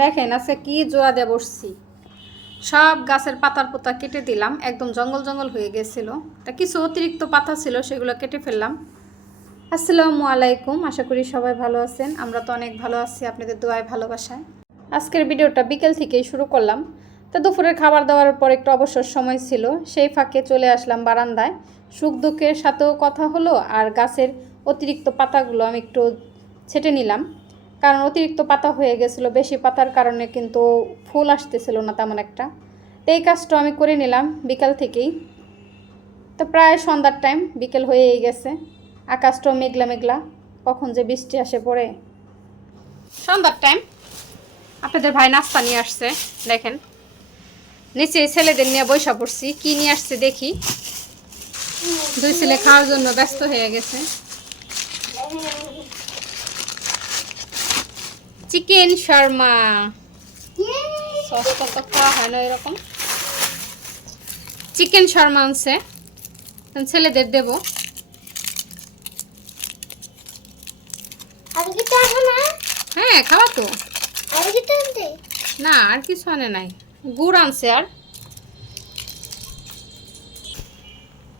দেখেন আজকে কি জোড়া দিয়ে বসছি। সব গাছের পাতার পোতা কেটে দিলাম, একদম জঙ্গল জঙ্গল হয়ে গেছিল। তা কিছু অতিরিক্ত পাতা ছিল, সেগুলো কেটে ফেললাম। আসসালামু আলাইকুম, আশা করি সবাই ভালো আছেন। আমরা তো অনেক ভালো আছি, আপনাদের দোয়ায় ভালোবাসায়। আজকের ভিডিওটা বিকেল থেকেই শুরু করলাম। তো দুপুরের খাবার দাওয়ার পর একটু অবসর সময় ছিল, সেই ফাঁকে চলে আসলাম বারান্দায়। সুখ দুঃখের সাথেও কথা হলো, আর গাছের অতিরিক্ত পাতাগুলো আমি একটু ছেটে নিলাম। কারণ অতিরিক্ত পাতা হয়ে গেছিল, বেশি পাতার কারণে কিন্তু ফুল আসতেছিল না তেমন একটা। তো এই কাজটা আমি করে নিলাম বিকাল থেকেই। তো প্রায় সন্ধ্যার টাইম বিকেল হয়েই গেছে। আকাশটাও মেঘলা মেঘলা। কখন যে বৃষ্টি আসে পড়ে সন্ধ্যার টাইম আপনাদের ভাই নাস্তা নিয়ে আসছে, দেখেন। নিচে ছেলেদের নিয়ে বৈশা পড়ছি, কি নিয়ে আসছে দেখি। দুই ছেলে খাওয়ার জন্য ব্যস্ত হয়ে গেছে। Chicken shawarma. সসটা তো খাওয়া হয় না এরকম? চিকেন শর্মা আনছে। ছেলেদের দেব। হ্যাঁ খাওয়া তো। না আর কিছু আনে নাই। গুড় আনছে আর।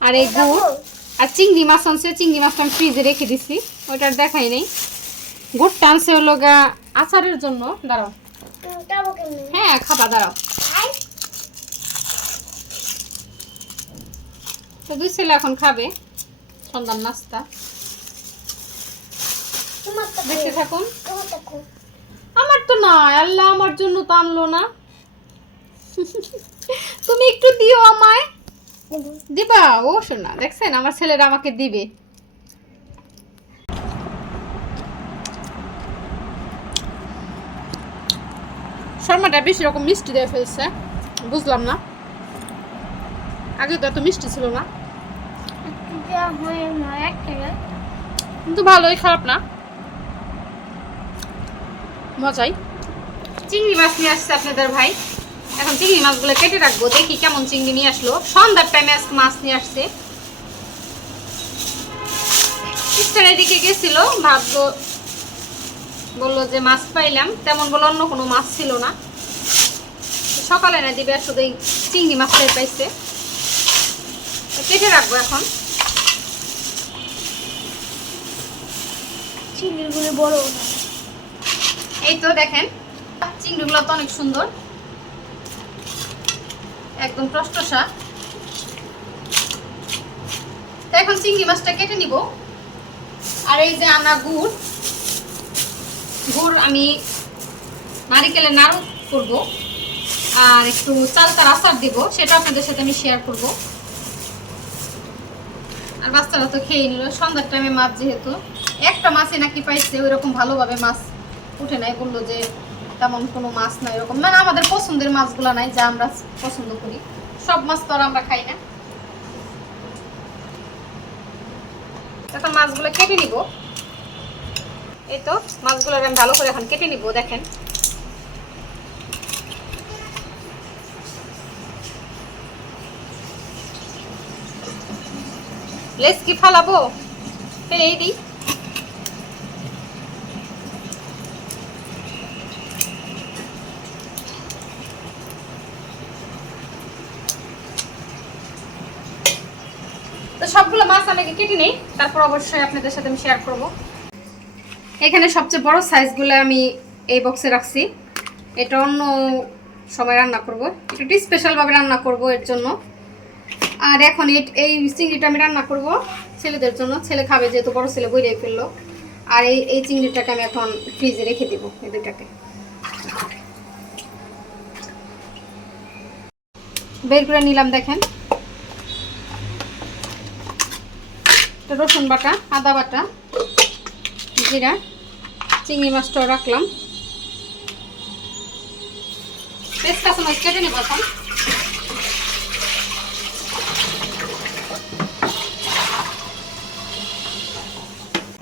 আর এই গুড় আর চিংড়ি মাছ আনছে। চিংড়ি মাছটা আমি ফ্রিজে রেখে দিছি। ওইটার দেখাই নেই। গুড়টা আনছে হলো গা আচারের জন্য। দাঁড়াও। হ্যাঁ খাবা দাঁড়াও। তো দুই ছেলে এখন খাবে। সন্ধ্যার নাস্তা। দেখতে থাকুন। আমার তো না আল্লাহ আমার জন্য তো আনলো না। তুমি একটু দিও আমায়। দিবা? ও শোনা দেখছেন? আমার ছেলেরা আমাকে দিবে। শর্মাটা বেশি রকম মিষ্টি দিয়ে ফেলছে, বুঝলাম না। আগে তো এত মিষ্টি ছিল না। কিন্তু ভালোই, খারাপ না। মজাই। চিংড়ি মাছ নিয়ে আসছে আপনাদের ভাই। এখন চিংড়ি মাছগুলো কেটে রাখব, দেখি কেমন চিংড়ি নিয়ে আসলো। সন্ধ্যার টাইমে আজকে মাছ নিয়ে আসছে। সিস্টার এদিকে গেছিল ভাবলো বলল যে মাছ পাইলাম তেমন বলে অন্য কোনো মাছ ছিল না। সকালে না দিবে আর শুধু চিংড়ি মাছটাই পাইছে। কেটে রাখব এখন। চিংড়িগুলো বড় এই তো দেখেন চিংড়িগুলো তো অনেক সুন্দর। একদম তো এখন চিংড়ি মাছটা কেটে নিব। আর এই যে আমরা গুড় গুড় আমি নারিকেলের নাড়ু করব আর একটু চালতার আচার দিব, সেটা আপনাদের সাথে আমি শেয়ার করব। আর বাচ্চারা তো খেয়ে নিল, সন্ধ্যার টাইমে মাছ যেহেতু, একটা মাছই নাকি পাইছে, ওইরকম ভালোভাবে মাছ উঠে নাই, বলল যে তেমন কোনো মাছ নাই, এরকম। মানে আমাদের পছন্দের মাছগুলো নাই, যা আমরা পছন্দ করি। সব মাছ তো আর আমরা খাই না। এখন মাছগুলো কেটে নিব। এই তো মাছগুলো আমি ভালো করে এখন কেটে নিব, দেখেন। লেস কি ফালাবো? এই দিই। তো সবগুলো মাছ আমি কেটে নেই, তারপর অবশ্যই আপনাদের সাথে আমি শেয়ার করব। এখানে সবচেয়ে বড় সাইজগুলো আমি এই বক্সে রাখছি। এটা অন্য সময় রান্না করব। একটু স্পেশালভাবে রান্না করব এর জন্য। আর এখন এই- চিংড়িটা আমি রান্না করব ছেলেদের জন্য। ছেলে খাবে যেহেতু, বড় ছেলে বইরে ফেলল। আর এই এই চিংড়িটাকে আমি এখন ফ্রিজে রেখে দিব এই দুটাকে বের করে নিলাম, দেখেন। রসুন বাটা, আদা বাটা, জিরা। চিংড়ি মাছটাও রাখলাম। পেস্ট কাঁচামরিচ কেটে নেব এখন।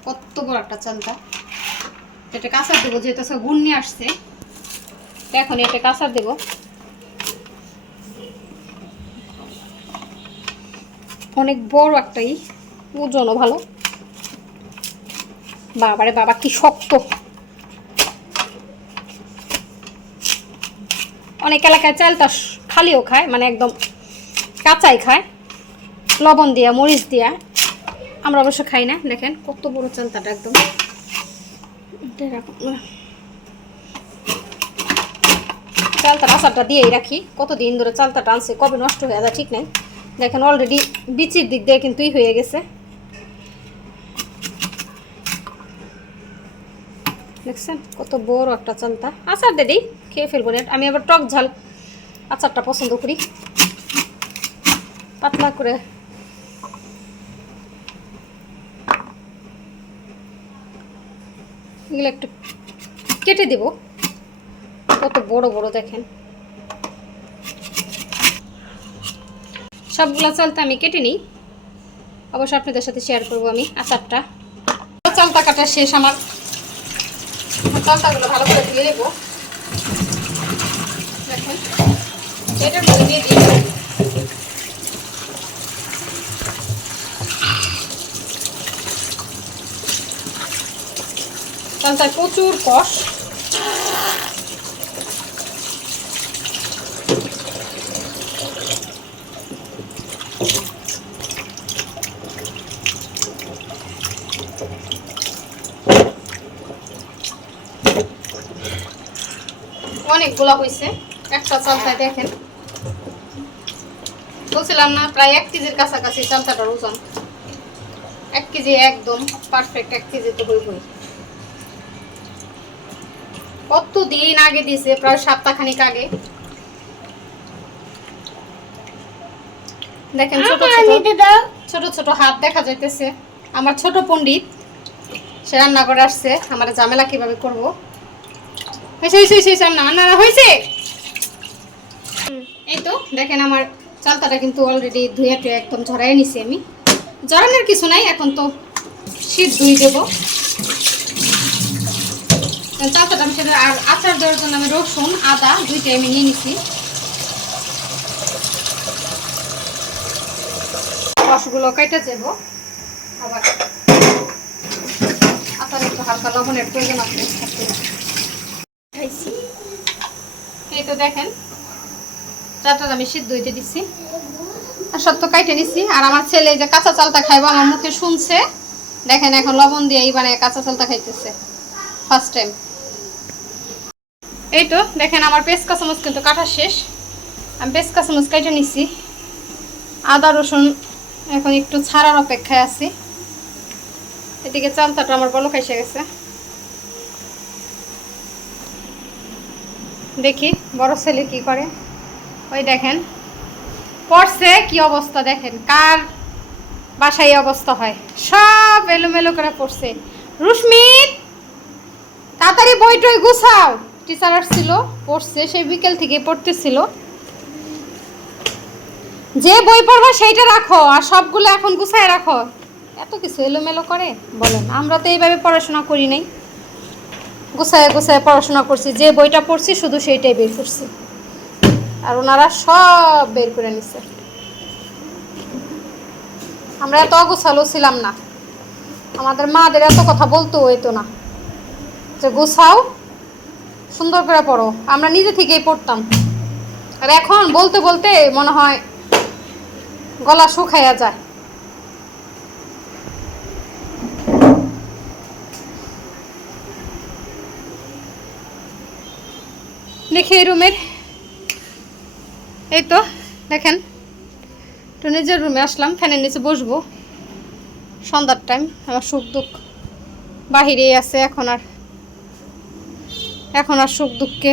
কত বড় একটা চালটা। এটা কাঁচার দেবো, যেহেতু গুড় নিয়ে আসছে। এখন এটা কাঁচার দেবো। অনেক বড় একটাই ওজনও ভালো। বাবারে, বাবা, কি শক্ত। অনেক এলাকায় চালটা খালিও খায় মানে একদম কাঁচাই খায়। লবণ দিয়া, মরিচ দিয়া। আমরা অবশ্য খাই না, দেখেন, কত বড় চালতাটা একদম। চালতার আচারটা দিয়েই রাখি। কতদিন ধরে চালতাটা আনছে, কবে নষ্ট হয়ে যায় ঠিক নাই। দেখেন অলরেডি বিচির দিক দিয়ে কিন্তু হয়ে গেছে। দেখছেন? কত বড় একটা চালতা আচার দিদি খেয়ে ফেলব না আমি আবার টক ঝাল আচারটা পছন্দ করি। পাতলা করে। এগুলো একটু কেটে দেব। কত বড় বড় দেখেন। সবগুলো চালতা আমি কেটে নিই। অবশ্য আপনাদের সাথে শেয়ার করব আমি আচারটা। চালতা কাটা শেষ আমার। চালতাগুলো ভালো করে ধুয়ে নেব। দেখুন এটার মধ্যে দিয়ে চালতায় প্রচুর কষ। অনেকগুলা হয়েছে একটা চালতায় দেখেন। বলছিলাম না প্রায় এক কেজির কাছাকাছি চালতাটার ওজন। এক কেজি একদম পারফেক্ট এক কেজি তো হই হই কত দিন আগে দিছে প্রায় সপ্তাহখানিক আগে। দেখেন ছোট ছোট ছোট ছোট হাত দেখা যাইতেছে। আমার ছোট পণ্ডিত সে রান্না করে আসছে। আমার ঝামেলা কীভাবে করব? হয়েছে হয়েছে এই তো দেখেন আমার চালতাটা কিন্তু অলরেডি ধুয়ে টুয়ে একদম ঝরাই নিছি আমি। ঝরানোর কিছু নাই এখন তো শীত ধুই দেব। চালতাটা আমি সেটা আর আচার দেওয়ার জন্য আমি রসুন আদা দুইটাই আমি নিয়ে নিছি। রসগুলো কেটে যাব আবার আচার একটু হালকা লবণের প্রয়োজন আছে তো দেখেন চালটা আমি সিদ্ধ হইতে দিচ্ছি আর তো কাইটে নিছি। আর আমার ছেলে যে কাঁচা চালটা খাইবো, আমার মুখে শুনছে। দেখেন এখন লবণ দিয়ে এই মানে কাঁচা চালটা খাইতেছে ফার্স্ট টাইম এই তো, দেখেন আমার পেস্ট কাঁচামচ কিন্তু কাটা শেষ। আমি পেস্ট কাঁচামচ কাইটে নিছি। আদা, রসুন, এখন একটু ছাড়ার অপেক্ষায় আছি। এদিকে চালতাটা আমার বলো খাইসে গেছে। দেখি, বড় ছেলে কি করে? ওই দেখেন। পড়ছে, কি অবস্থা দেখেন? কার বাসায় অবস্থা হয়? সব এলোমেলো করে পড়ছে। রুশমিত তাড়াতাড়ি বই টই গুছাও। টিচার আসছিল, পড়ছে, সে বিকেল থেকে পড়তেছিল। যে বই পড়বা সেইটা রাখো, আর সবগুলো এখন গুছায় রাখো। এত কিছু এলোমেলো করে? বলেন, আমরা তো এইভাবে পড়াশোনা করি নাই। গোছায় গোছায় পড়াশোনা করছি, যে বইটা পড়ছি শুধু সেইটাই বের করছি। আর ওনারা সব বের করে নিছে। আমরা এত অগোছালো ছিলাম না। আমাদের মাদের এত কথা বলতো হইতো না। যে গোছাও, সুন্দর করে পড়ো। আমরা নিজে থেকেই পড়তাম। আর এখন বলতে বলতে মনে হয় গলা শুকাইয়া যায়। দেখি এই রুমের। এই তো, দেখেন। তো নিজের রুমে আসলাম, ফ্যানের নিচে বসবো। সন্ধ্যার টাইম আমার সুখ দুঃখ। বাহিরেই আছে এখন আর। এখন আর সুখ দুঃখকে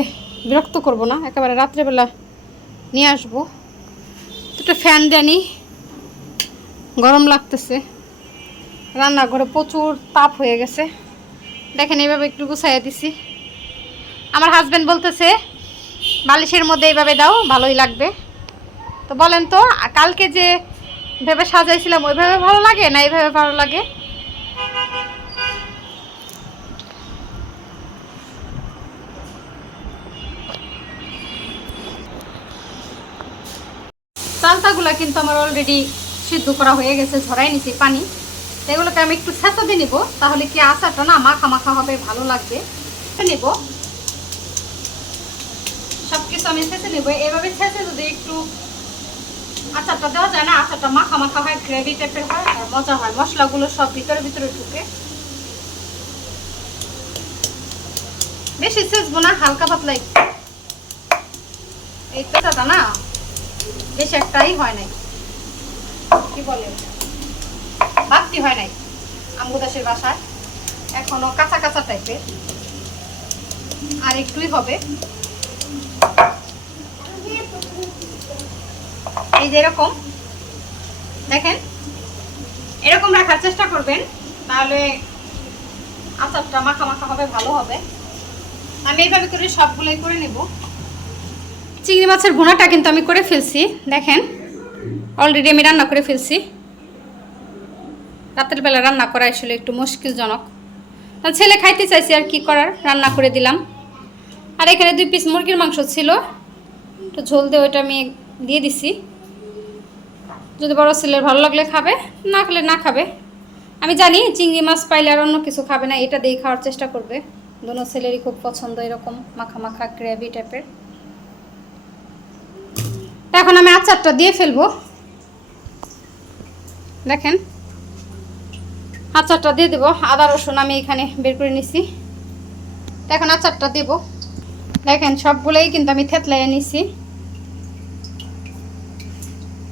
বিরক্ত করব না, একেবারে রাত্রেবেলা নিয়ে আসব। দুটো ফ্যান জানি, গরম লাগতেছে। রান্নাঘরে প্রচুর তাপ হয়ে গেছে। দেখেন এইভাবে একটু গুছাইয়া দিছি। আমার হাজবেন্ড বলতেছে, বালিশের মধ্যে এইভাবে দাও, ভালোই লাগবে। তো বলেন তো, কালকে যে ভেবে সাজাইছিলাম, ওইভাবে ভালো লাগে না এইভাবে ভালো লাগে? চালতাগুলো কিন্তু আমার অলরেডি সিদ্ধ করা হয়ে গেছে, ঝরাই নিছি পানি। এগুলোকে আমি একটু ছেঁচা দিয়ে নেব, তাহলে কি আচারটা না মাখা মাখা হবে, ভালো লাগবে। নেব। কিছু আমি ছেঁচে নেব। এভাবে ছেঁচে যদি একটু আচারটা দেওয়া যায় না, আচারটা মাখা মাখা হয় গ্রেভি টাইপের হয়, আর মজা হয়। মশলাগুলো সব ভিতরে ভিতরে ঢুকে। বেশি ছেঁচবো না, হালকা পাতলা একটু। এই না, বেশ একটাই হয় নাই। কি বলে বাড়তি হয় নাই বাসায়। এখনও কাঁচা কাঁচা টাইপের আর একটুই হবে। এই যে এরকম, দেখেন, এরকম রাখার চেষ্টা করবেন, তাহলে আচারটা মাখা মাখা হবে, ভালো হবে। আমি এইভাবে করে সবগুলোই করে নেব। চিংড়ি মাছের ভুনাটা কিন্তু আমি করে ফেলছি, দেখেন অলরেডি আমি রান্না করে ফেলছি। রাতের বেলা রান্না করা আসলে একটু মুশকিলজনক। ছেলে খাইতে চাইছি আর কি করার? রান্না করে দিলাম। আর এখানে দুই পিস মুরগির মাংস ছিল। তো ঝোল দিয়ে ওইটা আমি দিয়ে দিছি। যদি বড় ছেলের ভালো লাগলে খাবে, না খেলে না খাবে। আমি জানি চিংড়ি মাছ পাইলে আর অন্য কিছু খাবে না, এটা দিয়ে খাওয়ার চেষ্টা করবে। দুনো ছেলেরই খুব পছন্দ এরকম মাখা মাখা গ্রেভি টাইপের তা এখন আমি আচারটা দিয়ে ফেলব। দেখেন, আচারটা দিয়ে দেবো। আদা রসুন আমি এখানে বের করে নিছি। এখন আচারটা দেবো। দেখেন, সবগুলোই কিন্তু আমি থেতলাইয়ে নিছি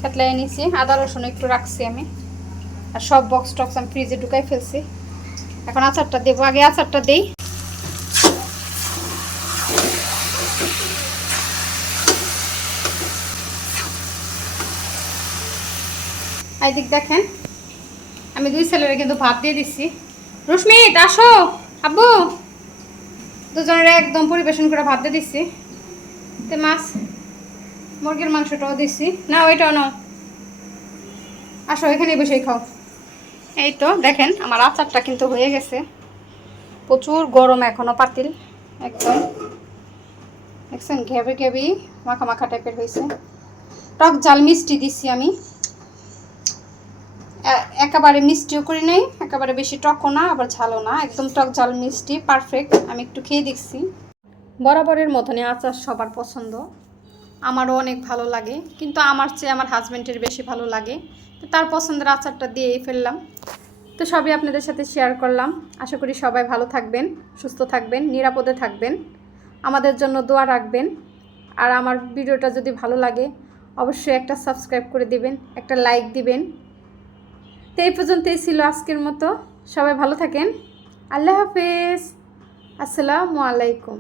থেতলাইয়ে নিছি আদা, রসুন একটু রাখছি আমি। আর সব বক্স টক্স আমি ফ্রিজে ঢুকাই ফেলছি। এখন আচারটা দেবো। আগে আচারটা দেই। এদিক দেখেন, আমি দুই ছেলেরা কিন্তু ভাত দিয়ে দিচ্ছি রশ্মিত, আসো। আব্বু। দুজনের একদম পরিবেশন করে ভাত দিয়ে দিচ্ছি তো মাছ, মুরগির মাংসটাও দিচ্ছি না, ওইটাও নাও আসো, এখানে বসেই খাও। এই তো, দেখেন, আমার আচারটা কিন্তু হয়ে গেছে। প্রচুর গরম এখনও, পাতিল, একদম। দেখছেন, ঘেবে ঘেবি মাখা মাখা টাইপের হয়েছে। টক জাল মিষ্টি দিচ্ছি আমি। একেবারে মিষ্টিও করি নাই, একেবারে বেশি টকও না, আবার ঝালও না, একদম টক ঝাল মিষ্টি পারফেক্ট আমি একটু খেয়ে দেখছি। বরাবরের মতনই আচার সবার পছন্দ, আমারও অনেক ভালো লাগে, কিন্তু আমার চেয়ে আমার হাজব্যান্ডের বেশি ভালো লাগে, তো তার পছন্দের আচারটা দিয়েই ফেললাম। তো সবই আপনাদের সাথে শেয়ার করলাম, আশা করি সবাই ভালো থাকবেন, সুস্থ থাকবেন, নিরাপদে থাকবেন, আমাদের জন্য দোয়া রাখবেন, আর আমার ভিডিওটা যদি ভালো লাগে, অবশ্যই একটা সাবস্ক্রাইব করে দিবেন, একটা লাইক দিবেন তো এই পর্যন্তই ছিল আজকের মতো। সবাই ভালো থাকেন। আল্লাহ হাফেজ। আসসালামু আলাইকুম।